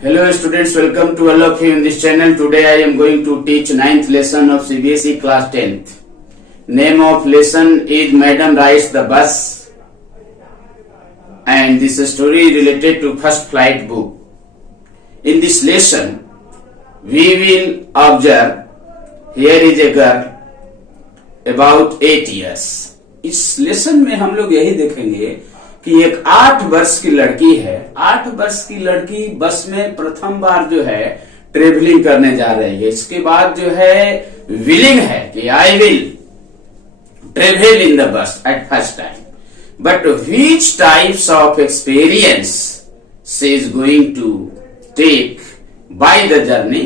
Hello students, welcome to all of you in this channel. Today I am going to teach 9th lesson of CBSE class 10th. Name of lesson is Madam Rides the Bus, and this is a story related to first flight book. In this lesson we will observe, here is a girl about 8 years. इस lesson में हम लोग यही देखेंगे कि एक 8 वर्ष की लड़की है। 8 वर्ष की लड़की बस में प्रथम बार जो है ट्रेवलिंग करने जा रही है। इसके बाद जो है विलिंग है कि I will travel in the bus at first time, but which types of experience she is going to take by the journey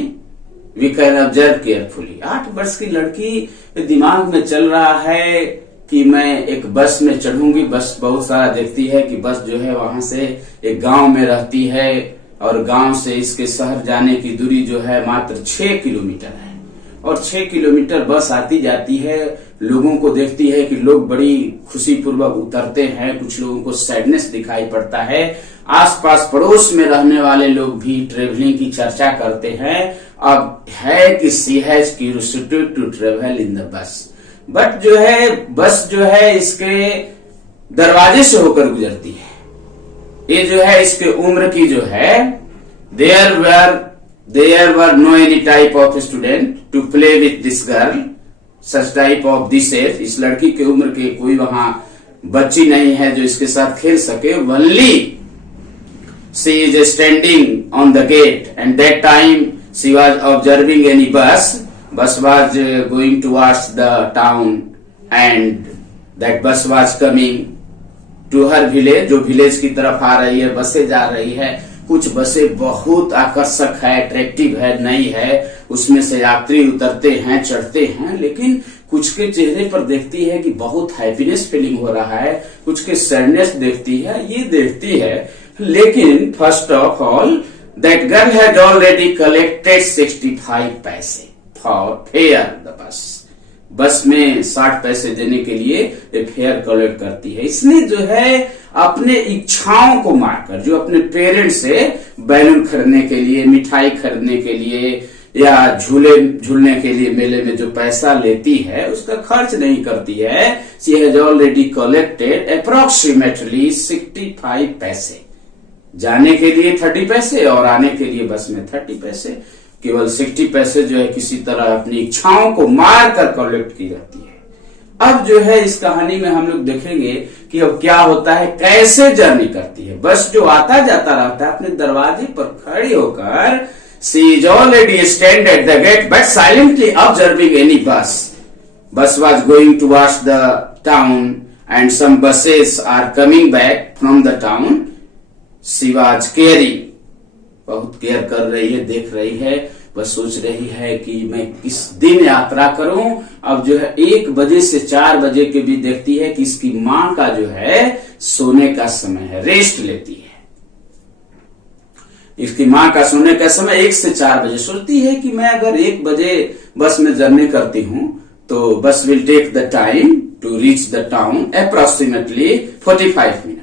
we can observe carefully. 8 वर्ष की लड़की दिमाग में चल रहा है कि मैं एक बस में चढ़ूंगी। बस बहुत सारा देखती है कि बस जो है वहां से एक गांव में रहती है और गांव से इसके शहर जाने की दूरी जो है मात्र 6 किलोमीटर है, और 6 किलोमीटर बस आती जाती है। लोगों को देखती है कि लोग बड़ी खुशी पूर्वक उतरते हैं, कुछ लोगों को सैडनेस दिखाई पड़ता है। आसपास पड़ोस में रहने वाले लोग भी ट्रेवलिंग की चर्चा करते हैं। अब है कि she has curiosity to travel in the bus, but जो है बस जो है इसके दरवाजे से होकर गुजरती है। ये जो है इसके उम्र की जो है there were no any type of student to play with this girl such type of this age. इस लड़की के उम्र के कोई वहां बच्ची नहीं है जो इसके साथ खेल सके। Only she is standing on the gate and that time she was observing any bus was going towards the town and that bus was coming to her village। जो विलेज की तरफ आ रही है, बसें जा रही है। कुछ बसें बहुत आकर्षक है, अट्रैक्टिव है, नई है, उसमें से यात्री उतरते हैं, चढ़ते हैं। लेकिन कुछ के चेहरे पर देखती है कि बहुत हैप्पीनेस फीलिंग हो रहा है, कुछ के सैडनेस देखती है, ये देखती है। लेकिन first of all that girl had already collected 65 पैसे फॉर फेयर द बस में 60 पैसे देने के लिए फेयर कलेक्ट करती है। इसने जो है अपने इच्छाओं को मारकर, जो अपने पेरेंट्स से बैलून खरीदने के लिए, मिठाई खरीदने के लिए या झूलने के लिए मेले में जो पैसा लेती है उसका खर्च नहीं करती है। She has already collected approximately 65 पैसे। जाने के लिए 30 पैसे और आने के लिए बस में 30 पैसे। केवल 60 पैसे जो है किसी तरह अपनी इच्छाओं को मार कर कलेक्ट की जाती है। अब जो है इस कहानी में हम लोग देखेंगे कि अब क्या होता है, कैसे जर्नी करती है। बस जो आता जाता रहता है अपने दरवाजे पर खड़ी होकर, she is already stand at the gate but silently observing any bus. Bus was going towards the town and some buses are coming back from the town. She was caring, बहुत केयर कर रही है, देख रही है, बस सोच रही है कि मैं किस दिन यात्रा करूं। अब जो है 1 बजे से 4 बजे के भी देखती है कि इसकी माँ का जो है सोने का समय है, रेस्ट लेती है। इसकी माँ का सोने का समय 1 से 4 बजे। सोचती है कि मैं अगर 1 बजे बस में जर्नी करती हूं तो bus will take the time to reach the town approximately 45 minute.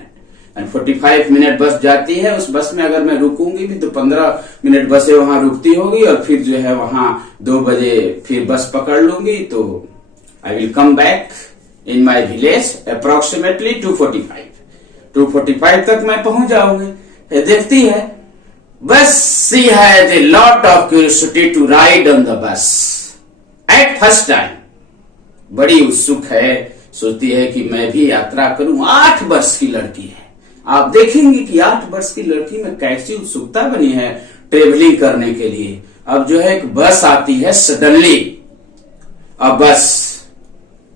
45 minute bus जाती है। उस बस में अगर मैं रुकूंगी भी तो 15 मिनट बसें वहां रुकती होगी और फिर जो है वहां 2 बजे फिर बस पकड़ लूंगी तो I will come back in my village approximately 2:45 तक मैं पहुंच जाऊंगी। देखती है bus she has a lot of curiosity to ride on the bus at first time. बड़ी उत्सुक है, सोचती है कि मैं भी यात्रा करूं। 8 वर्ष की लड़की है। आप देखेंगे कि 8 वर्ष की लड़की में कैसी उत्सुकता बनी है ट्रेवलिंग करने के लिए। अब जो है एक बस आती है सडनली। अ बस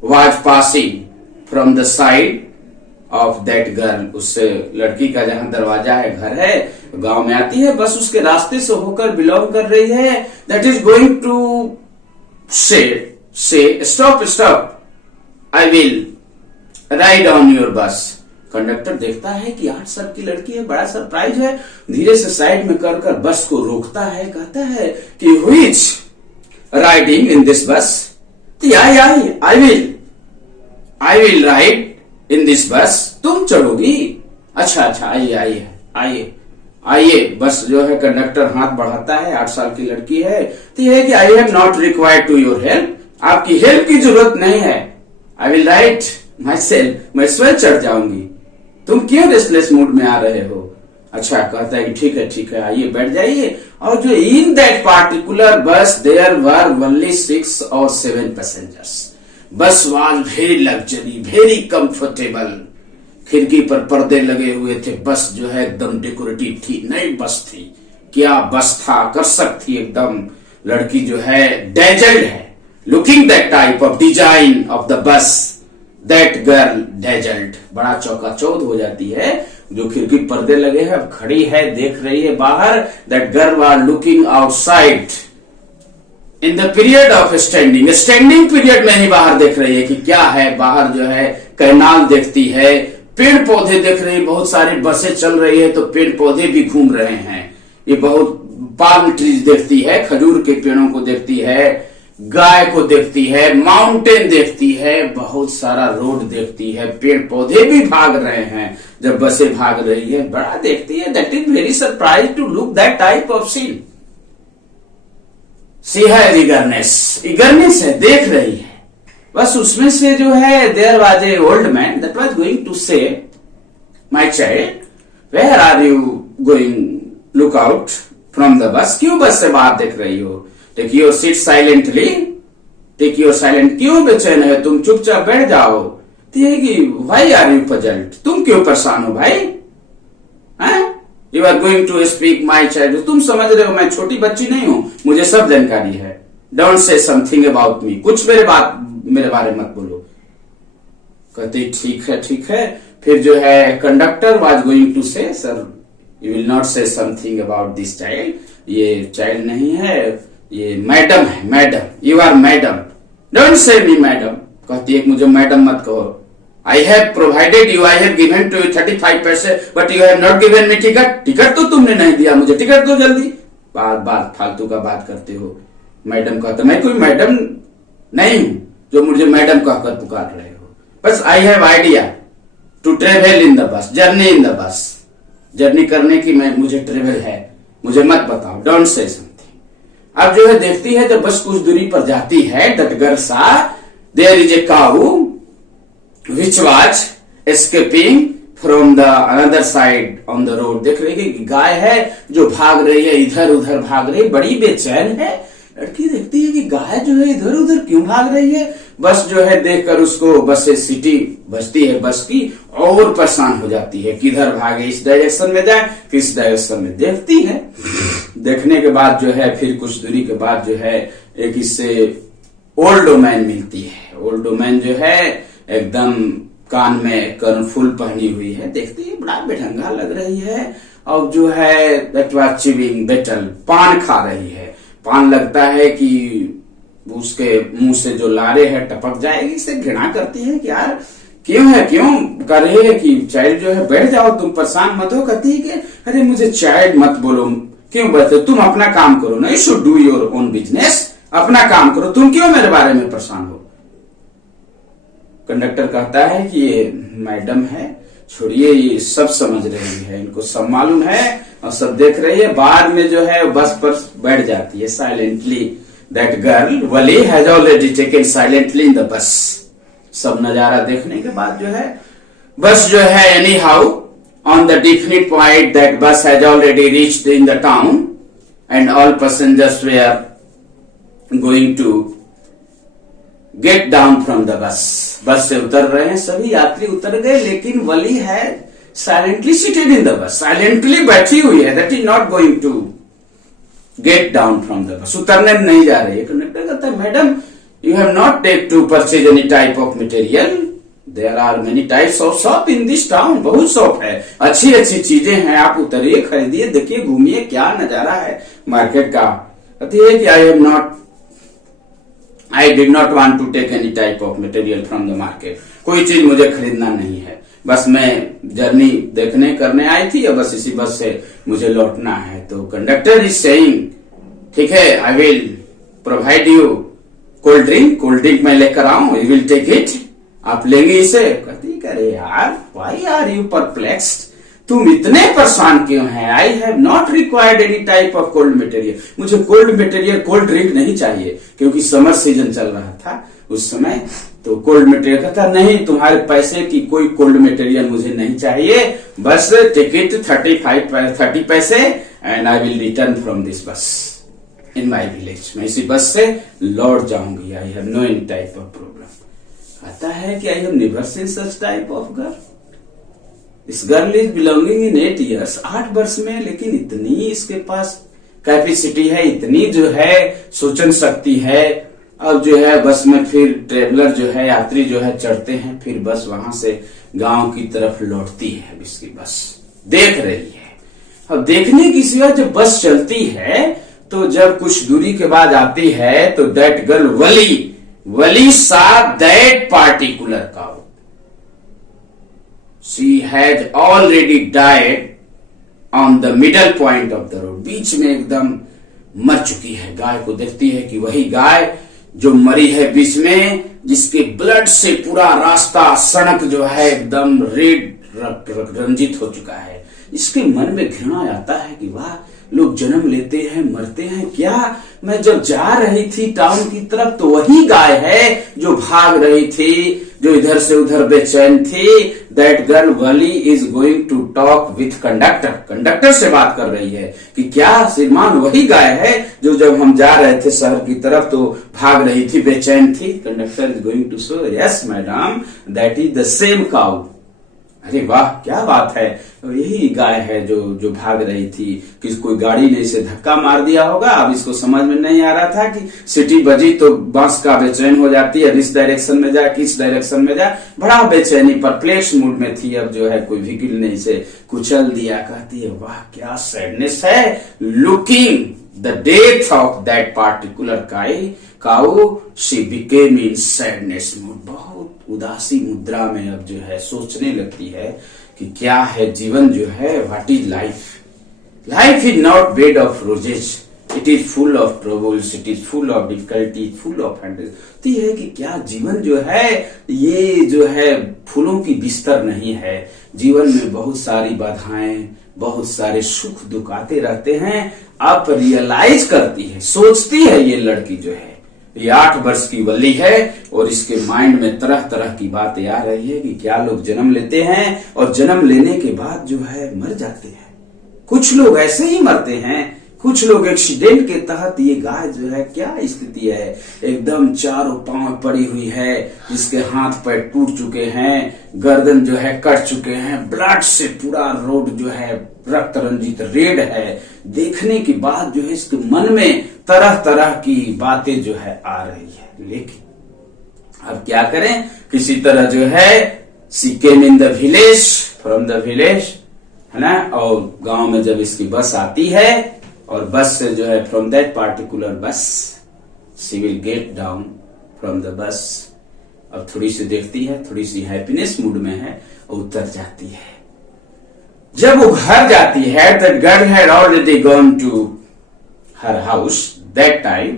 was passing from the side of that girl. उससे लड़की का जहां दरवाजा है, घर है, गांव में आती है बस, उसके रास्ते से होकर बिलोंग कर रही है। दैट इज गोइंग टू से stop I will ride on your बस। कंडक्टर देखता है कि 8 साल की लड़की है, बड़ा सरप्राइज है। धीरे से साइड में कर बस को रोकता है, कहता है कि व्हिच राइडिंग इन दिस बस। I will ride in this बस। तुम चढ़ोगी? अच्छा आइए आइए। बस जो है कंडक्टर हाथ बढ़ाता है, 8 साल की लड़की है, तो यह है कि I am not required to your help, आपकी हेल्प की जरूरत नहीं है, I will ride myself, मैं स्वयं चढ़ जाऊंगी, तुम क्यों रेस्टलेस मूड में आ रहे हो। अच्छा, कहता है कि ठीक है आइए बैठ जाइए। और जो in that particular bus there were only 6 or 7 passengers. Bus was very luxury, very comfortable, खिड़की पर पर्दे लगे हुए थे, बस जो है एकदम डेकोरेटिव थी, नई बस थी, क्या बस था, आकर्षक थी एकदम। लड़की जो है डेजल्ड है, looking that type of design of the bus, that girl dazzled, बड़ा चौकाचौंध हो जाती है। जो खिड़की पर्दे लगे हैं, अब खड़ी है, देख रही है बाहर, that girl are looking outside in the period of standing, standing period में ही बाहर देख रही है कि क्या है बाहर, जो है कैनाल देखती है, पेड़ पौधे देख रही है, बहुत सारी बसें चल रही है तो पेड़ पौधे भी घूम रहे हैं, ये बहुत पाल्म ट्रीज देखती है, खजूर के पेड़ों को देखती है, गाय को देखती है, माउंटेन देखती है, बहुत सारा रोड देखती है, पेड़ पौधे भी भाग रहे हैं जब बसें भाग रही है, बड़ा देखती है। That is very surprise to look that type of scene. सी है इगरनेस है, देख रही है। बस उसमें से जो है there was a old man that was going to say, my child where are you going, look out from the bus, क्यों बस से बाहर देख रही हो, take your seat silently, take your silent, क्यों बेचैन है तुम, चुपचाप बैठ जाओ। तो ये कि व्हाई आर यू पजल्ड, तुम क्यों परेशान हो भाई, you are going to speak my child, तुम समझ रहे हो मैं छोटी बच्ची नहीं हूं, मुझे सब जानकारी है, don't say something about me, कुछ मेरे बारे मत बोलो। कहते ठीक है। फिर जो है conductor was going to say, sir you will not say something about this child, ये चाइल्ड नहीं है, ये मैडम है, madam, you are madam, don't say me madam. कहती है मुझे मैडम मत कहो, I have provided you, I have given to you 35 पैसे, but you have not given me ticket, ticket तो तुमने नहीं दिया मुझे, टिकट दो जल्दी। बात फालतू का बात करते हो। मैडम कहता, मैं कोई मैडम नहीं हूं जो मुझे मैडम कहकर पुकार रहे हो, बस I have idea to travel in the bus, journey in the bus, journey करने की मुझे ट्रेवल है, मुझे मत बताओ, डोंट से समथिंग। अब जो है देखती है जब बस कुछ दूरी पर जाती है, that girl saw there is a cow which was escaping from the another side on the road, देख रही है कि गाय है जो भाग रही है, इधर उधर भाग रही है, बड़ी बेचैन है। लड़की देखती है कि गाय जो है इधर उधर क्यों भाग रही है। बस जो है देखकर उसको बस से सीटी बजती है बस की, और परेशान हो जाती है, किधर भागे, इस डायरेक्शन में जाए किस डायरेक्शन में। देखती है, देखने के बाद जो है फिर कुछ दूरी के बाद जो है एक इससे ओल्ड मैन मिलती है। ओल्ड मैन जो है एकदम कान में कर्नफुल पहनी हुई है, देखती है बड़ा बेढंगा लग रही है, और जो है दैट वाज चिविंग बेटल, पान खा रही है। पान लगता है कि उसके मुंह से जो लारे है टपक जाएगी, इससे घृणा करती है कि यार क्यों कर रही है कि चाइल्ड जो है बैठ जाओ, तुम परेशान मत हो। कहती है कि अरे मुझे चाइल्ड मत बोलो, क्यों बैठे, तुम अपना काम करो ना, you should do your own business, अपना काम करो, तुम क्यों मेरे बारे में परेशान हो। कंडक्टर कहता है कि ये मैडम है, छोड़िए, ये सब समझ रही है, इनको सब मालूम है और सब देख रही है। बाद में जो है बस पर बैठ जाती है silently. That girl Wali has already taken silently in the बस। सब नजारा देखने के बाद जो है बस जो है anyhow on the definite point that bus has already reached in the town and all passengers were going to get down from the bus. Bus से उतर रहे हैं, सभी यात्री उतर गए, लेकिन वली है silently seated in the bus, silently बैठी हुई है, that is not going to get down from the bus, उतरने नहीं जा रही है। कंडक्टर कहता है madam you have not take to purchase any type of material, there are many types of shop in this town, बहुत shop है, अच्छी अच्छी चीजें हैं, आप उतरिए, खरीदिए, देखिए, घूमिए, क्या नजारा है मार्केट का। कहती है कि I did not want to take any type of material from the market. कोई चीज मुझे खरीदना नहीं है, बस मैं जर्नी देखने करने आई थी, या बस इसी बस से मुझे लौटना है। तो कंडक्टर इज सेइंग ठीक है, I will provide you cold drink मैं लेकर आऊं, यू विल टेक इट, आप लेंगे इसे। कहती अरे यार व्हाई आर यू परप्लेक्स्ड, तुम इतने परेशान क्यों हैं? I have not required any type of cold material. मुझे कोल्ड मटेरियल, कोल्ड ड्रिंक नहीं चाहिए, क्योंकि समर सीजन चल रहा था उस समय। तो कोल्ड मटेरियल कहता नहीं, तुम्हारे पैसे की कोई कोल्ड मटेरियल मुझे नहीं चाहिए, बस टिकट 30 पैसे and I will return from this बस इन माई विलेज। मैं इसी बस से लौट जाऊंगी। I have no any type of problem. आता है कि I have never seen such type of girl. इस girl is belonging in 8 years, 8 वर्ष में, लेकिन इतनी इसके पास कैपेसिटी है, इतनी जो है सोचन शक्ति है। अब जो है बस में फिर ट्रेवलर जो है, यात्री जो है चढ़ते हैं, फिर बस वहां से गांव की तरफ लौटती है। इसकी बस देख रही है। अब देखने की सिवा जब बस चलती है तो जब कुछ दूरी के बाद आती है तो that girl Wali saw that particular cow, she has already died on the middle point of the road. बीच में एकदम मर चुकी है। गाय को देखती है कि वही गाय जो मरी है बीच में, जिसके ब्लड से पूरा रास्ता, सड़क जो है एकदम रेड रंजित हो चुका है। इसके मन में घृणा आता है कि वाह, लोग जन्म लेते हैं, मरते हैं क्या? मैं जब जा रही थी टाउन की तरफ तो वही गाय है जो भाग रही थी, जो इधर से उधर बेचैन थी। That girl Valli is going to talk with conductor. Conductor से बात कर रही है कि क्या श्रीमान वही गाय है जो जब हम जा रहे थे शहर की तरफ तो भाग रही थी, बेचैन थी? Conductor is going to so yes madam, that is the same cow. अरे वाह, क्या बात है, यही गाय है जो भाग रही थी। कि कोई गाड़ी ने इसे धक्का मार दिया होगा। अब इसको समझ में नहीं आ रहा था कि सिटी बजी तो बस का बेचैन हो जाती है, इस डायरेक्शन में जाए किस डायरेक्शन में जाए, बड़ा बेचैनी परप्लेक्स मूड में थी। अब जो है कोई व्हीकल ने इसे कुचल दिया। कहती है वाह, क्या सैडनेस है, looking the death of that particular cow she became in sadness mood. बहुत उदासी मुद्रा में अब जो है सोचने लगती है कि क्या है जीवन जो है, what is life. Life is not bed of roses, it is full of troubles, it is full of difficulty, full of handles. तो ये है कि क्या जीवन जो है, ये जो है फूलों की बिस्तर नहीं है। जीवन में बहुत सारी बाधाएं, बहुत सारे सुख दुख आते रहते हैं। आप रियलाइज करती है, सोचती है ये लड़की जो है, ये 8 वर्ष की वली है और इसके माइंड में तरह तरह की बातें आ रही है कि क्या लोग जन्म लेते हैं और जन्म लेने के बाद जो है मर जाते हैं। कुछ लोग ऐसे ही मरते हैं, कुछ लोग एक्सीडेंट के तहत। ये गाय जो है क्या स्थिति है, एकदम चारों पांव पड़ी हुई है, जिसके हाथ पैर टूट चुके हैं, गर्दन जो है कट चुके हैं, ब्लड से पूरा रोड जो है रक्त रंजित रेड है। देखने के बाद जो है इसके मन में तरह तरह की बातें जो है आ रही है। लेकिन अब क्या करें, किसी तरह जो है she came in the village, from the village, है ना। और गांव में जब इसकी बस आती है और बस से जो है फ्रॉम दैट पार्टिकुलर बस she will get down from the बस। अब थोड़ी सी देखती है, थोड़ी सी हैप्पीनेस मूड में है और उतर जाती है। जब वो घर जाती है, that girl had already gone to her house. That time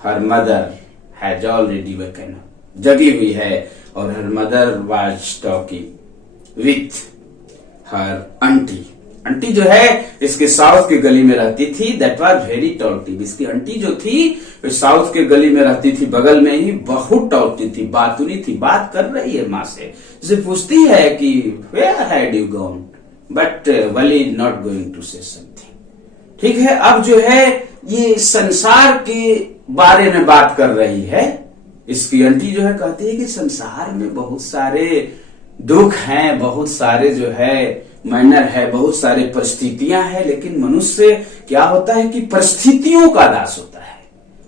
her mother has already waken up, जगी हुई है, और her mother was talking with her aunty. Aunty जो है इसके साउथ के गली में रहती थी। That was very talkative. इसकी आंटी जो थी साउथ के गली में रहती थी, बगल में ही, बहुत टॉल्टिव थी, बातुनी थी। बात कर रही है माँ से, जिसे पूछती है कि where had you gone, but Valli is not going to say something. ठीक है, अब जो है ये संसार के बारे में बात कर रही है। इसकी आंटी जो है कहती है कि संसार में बहुत सारे दुख हैं, बहुत सारे जो है मैनर है, बहुत सारी परिस्थितियां हैं, लेकिन मनुष्य क्या होता है कि परिस्थितियों का दास होता है।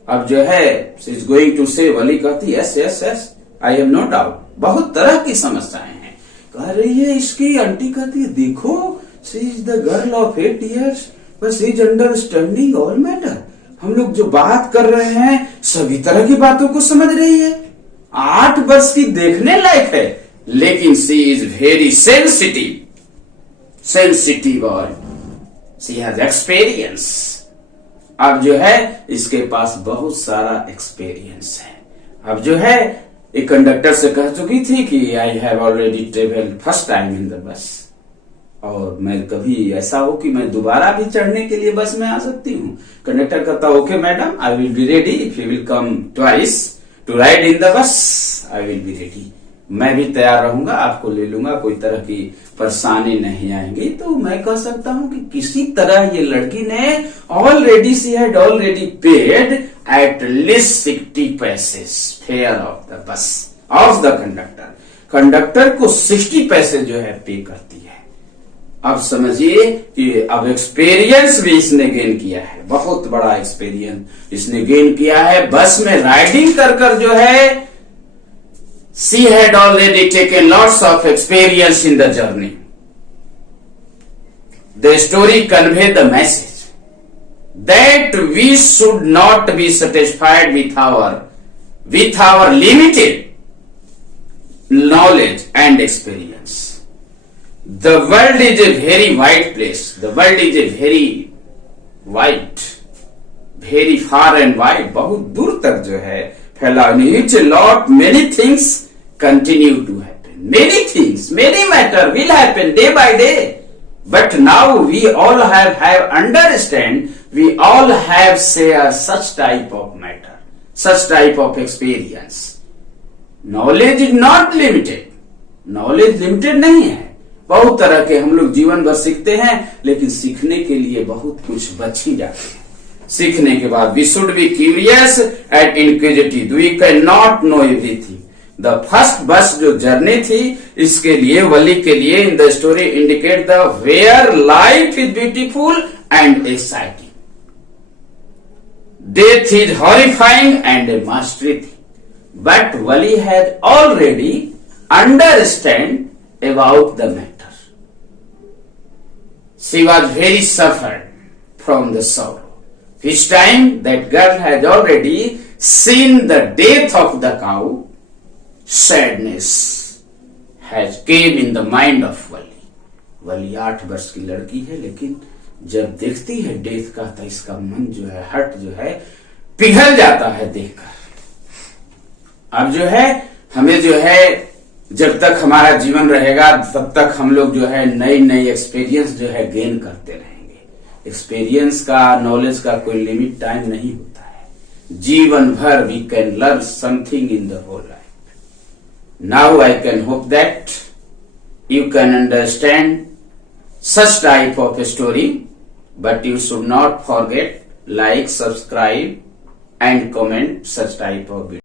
अब जो है शी इज गोइंग टू से, वली कहती है yes yes yes I have no doubt. बहुत तरह की समस्याएं हैं कह रही है इसकी आंटी। कहती है देखो, she is the girl of 8 years but she is understanding all matter. हम लोग जो बात कर रहे हैं सभी तरह की बातों को समझ रही है। 8 वर्ष की देखने लायक है, लेकिन शी इज वेरी सेंसिटिव और शी हैज एक्सपीरियंस। अब जो है इसके पास बहुत सारा एक्सपीरियंस है। अब जो है एक कंडक्टर से कह चुकी थी कि I have already travelled first time in the बस, और मैं कभी ऐसा हो कि मैं दोबारा भी चढ़ने के लिए बस में आ सकती हूँ? कंडक्टर कहता okay madam, I will be ready if you will come twice to ride in the bus, I will be ready. मैं भी तैयार रहूंगा, आपको ले लूंगा, कोई तरह की परेशानी नहीं आएगी। तो मैं कह सकता हूं कि किसी तरह ये लड़की ने already she had already paid at least 60 पैसे fair of the bus of the conductor. Conductor को 60 पैसे जो है पे करती है। अब समझिए कि अब एक्सपीरियंस भी इसने गेन किया है, बहुत बड़ा एक्सपीरियंस इसने गेन किया है। बस में राइडिंग कर कर जो है she had already taken lots of experience in the journey. The story conveyed the message that we should not be satisfied with our limited knowledge and experience. The world is a very wide place. The world is a very wide, very far and wide. बहुत दूर तक जो है फैला, which a lot, many things continue to happen. Many things, many matter will happen day by day. But now we all have understand, we all have share such type of matter, such type of experience. Knowledge is not limited. Knowledge limited नहीं है। बहुत तरह के हम लोग जीवन भर सीखते हैं, लेकिन सीखने के लिए बहुत कुछ बच ही जाते हैं। सीखने के बाद we should be curious and inquisitive. We cannot know everything. The first bus जो जर्नी थी, इसके लिए वली के लिए in the story indicate the where life is beautiful and exciting, death is horrifying and a mystery थी, but Wali has already understand about the matter. She was very suffered from the sorrow. This time that girl has already seen the death of the cow. Sadness has came in the mind of Wali. Wali 8 वर्ष की लड़की है, लेकिन जब देखती है death का तो इसका मन जो है, हर्ट जो है, पिघल जाता है देखकर. अब जो है हमें जो है, जब तक हमारा जीवन रहेगा तब तक हम लोग जो है नई नई एक्सपीरियंस जो है गेन करते रहेंगे. एक्सपीरियंस का, नॉलेज का कोई लिमिट टाइम नहीं होता है. जीवन भर we can learn something in the whole life. Now I can hope that you can understand such type of a story, but you should not forget like, subscribe and comment such type of video.